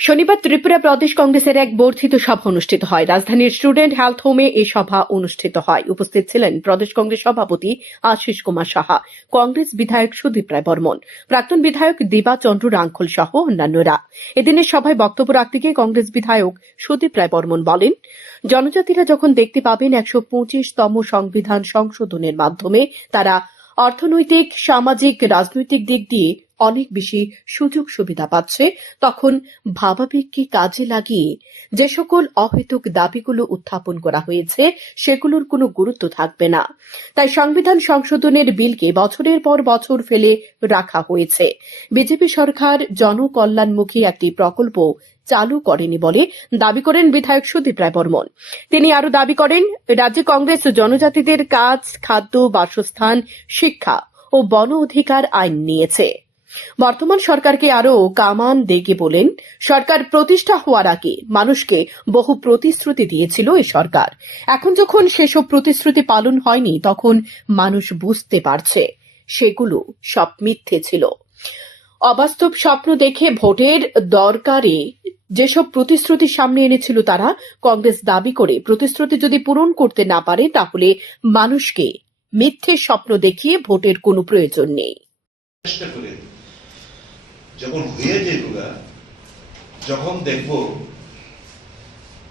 শনিবার ত্রিপুরা প্রদেশ কংগ্রেসের এক বর্ধিত সভা অনুষ্ঠিত হয়। রাজধানীর স্টুডেন্ট হেলথ হোমে এই সভা অনুষ্ঠিত হয়। উপস্থিত ছিলেন প্রদেশ কংগ্রেস সভাপতি আশিস কুমার সাহা, কংগ্রেস বিধায়ক সুদীপ রায় বর্মন, প্রাক্তন বিধায়ক দিবা চন্দ্র রাঙ্খল সহ অন্যান্যরা। এদিনের সভায় বক্তব্য রাখতে গিয়ে কংগ্রেস বিধায়ক সুদীপ রায় বর্মন বলেন, জনজাতিরা যখন দেখতে পাবেন ১২৫তম সংবিধান সংশোধনের মাধ্যমে তারা অর্থনৈতিক, সামাজিক, রাজনৈতিক দিক দিয়ে অনেক বেশি সুযোগ সুবিধা পাচ্ছে, তখন ভাবাবেগকে কাজে লাগিয়ে যে সকল অহেতুক দাবিগুলো উত্থাপন করা হয়েছে সেগুলোর কোনো গুরুত্ব থাকবে না। তাই সংবিধান সংশোধনের বিলকে বছরের পর বছর ফেলে রাখা হয়েছে। বিজেপি সরকার জনকল্যাণমুখী একটি প্রকল্প চালু করেনি বলে দাবি করেন বিধায়ক সুদীপ রায় বর্মন। তিনি আরো দাবি করেন, রাজ্যে কংগ্রেস জনজাতিদের কাজ, খাদ্য, বাসস্থান, শিক্ষা ও বন অধিকার আইন নিয়েছে। বর্তমান সরকারকে আরো কামান দেগে বলেন, সরকার প্রতিষ্ঠা হওয়ার আগে মানুষকে বহু প্রতিশ্রুতি দিয়েছিল এই সরকার। এখন যখন সেসব প্রতিশ্রুতি পালন হয়নি, তখন মানুষ বুঝতে পারছে সেগুলো সব মিথ্যে ছিল। অবাস্তব স্বপ্ন দেখে ভোটের দরকারে যেসব প্রতিশ্রুতি সামনে এনেছিল তারা, কংগ্রেস দাবি করে প্রতিশ্রুতি যদি পূরণ করতে না পারে তাহলে মানুষকে মিথ্যে স্বপ্ন দেখিয়ে ভোটের কোনো প্রয়োজন নেই। যখন হয়ে যাইবা, যখন দেখব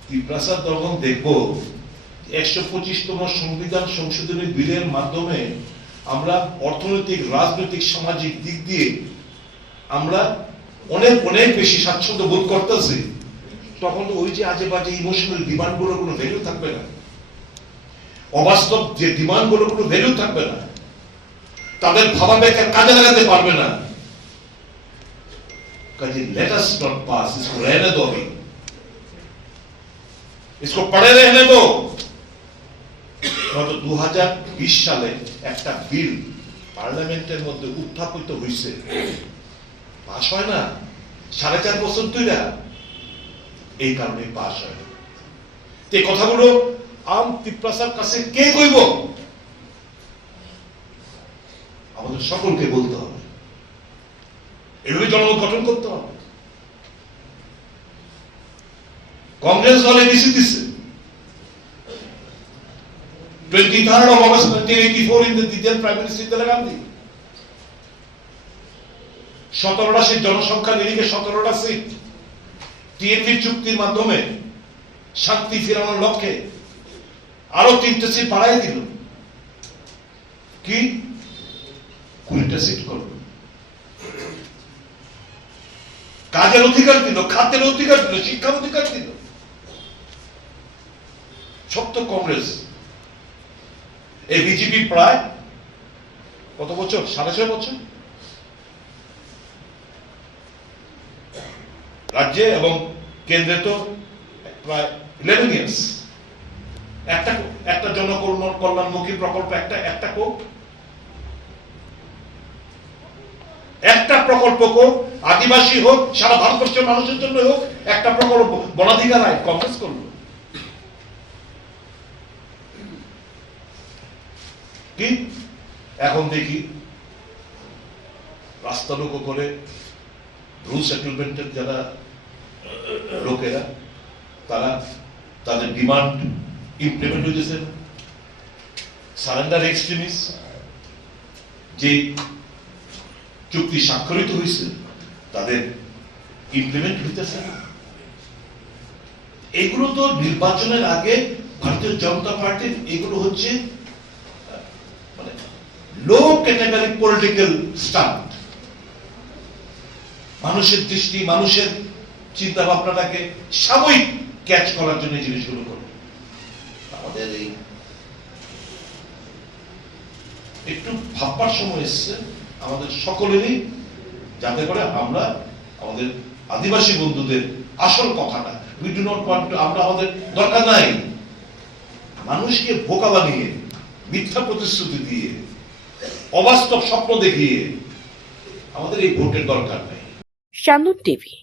ত্রিপ্রাসাদ যখন দেখব ১২৫তম সংবিধান সংশোধনী বিলের মাধ্যমে আমরা অর্থনৈতিক, রাজনৈতিক, সামাজিক দিক দিয়ে আমরা অনেক অনেক বেশি স্বাচ্ছন্দ্য বোধ করতেছি, তখন তো ওই যে আজে বাজে ইমোশনাল ডিমান্ড গুলোর কোনো ভ্যালু থাকবে না। অবাস্তব যে ডিমান্ড গুলোর কোনো ভ্যালু থাকবে না, তাদের ভাবাবেগের কাজে লাগাতে পারবে না। Let us not pass, इसको रहने दो अभी, इसको पड़े रहने दो। 2020 সালে একটা বিল পার্লামেন্টের মধ্যে উত্থাপিত হয়েছে, পাস হয় না 4.5 বছর ধরে, এই কারণে পাস হয়। এই কথাগুলো আম ত্রিপ্রাসার কাছে কে কইব? আমাদের সকলকে বলতে হবে, এভাবে জনমত গঠন করতে হবে। কংগ্রেস দল এডিসি দিচ্ছে 23rd of August 1984 in the then Prime Minister Indira Gandhi। 17টা সিট, জনসংখ্যা নিরিখে 17টা সিট টিএমপি চুক্তির মাধ্যমে শান্তি ফেরানোর লক্ষ্যে আরো 3টে সিট বাড়াই দিল। কি 20টা সিট করবে, কাজের অধিকার দিল, খাদ্যের অধিকার দিল, শিক্ষার অধিকার দিল। সত্য কংগ্রেস। এই বিজেপি প্রায় কত বছর? 6.5 বছর রাজ্যে এবং কেন্দ্রে তো প্রায় 11 ইয়ার্স। একটা জনকল্যাণমুখী প্রকল্প একটা কোক, একটা প্রকল্প হোক, আদিবাসী হোক, সারা ভারতবর্ষের মানুষের জন্য হোক, একটা প্রকল্প বনাধিকার আইন কংগ্রেস করল। কি এখন দেখি রাস্তা লোক করে রুল সেটেলমেন্টের যারা লোকেরা, তারা তাদের ডিমান্ড ইমপ্লিমেন্ট হয়েছে। সারেন্ডার এক্সট্রিমিস্ট যে চুক্তি স্বাক্ষরিত হয়েছে তাদের ইমপ্লিমেন্ট হইতেছে না। এগুলো তো নির্বাচনের আগে ভারতীয় জনতা পার্টির এগুলো হচ্ছে মানে লো ক্যাটাগরি পলিটিক্যাল স্টান্ট। মানুষের দৃষ্টি, মানুষের চিন্তা ভাবনাটাকে সাময়িক ক্যাচ করার জন্য জিনিসগুলো করে। আমাদের এই একটু ভাববার সময় এসছে আমাদের সকলেরই, যাতে করে আমরা আমাদের আদিবাসী বন্ধুদের আসল কথাটা, we do not want to, আমরা আমাদের দরকার নাই মানুষকে বোকা বানিয়ে, মিথ্যা প্রতিশ্রুতি দিয়ে, অবাস্তব স্বপ্ন দেখিয়ে আমাদের এই ভোটের দরকার নাই। শান্তন টিভি।